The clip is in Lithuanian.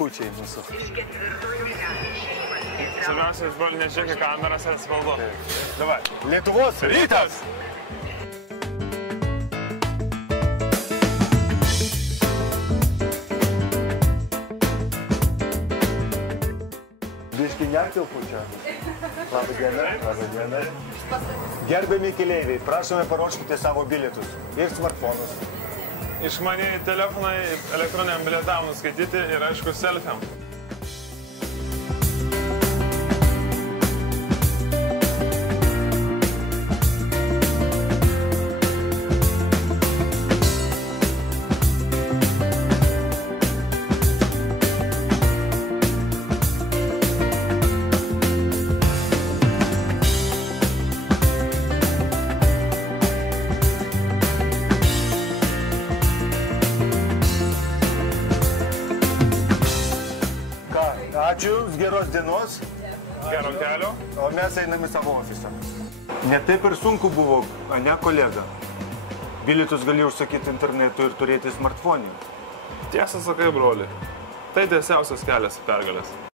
vaikučiai mūsų. Svarbiausia, broli, nežiūrėk į kameras ir atsipalvo. Davai. Lietuvos Rytas! Biški netilpu čia. Labą dieną. Labą dieną. Gerbiami keleiviai, prašome paruoškite savo bilietus ir smartfonus. Išmaniai telefonai elektroniniam bilietam nuskaityti ir aišku selfiam. Ačiū, geros dienos. Gero kelio. O mes einame į savo ofisą. Ne taip ir sunku buvo, ne kolega? Bilietus gali užsakyti internetu ir turėti smartfonį. Tiesą sakai, broli. Tai tiesiausias kelias pergalės.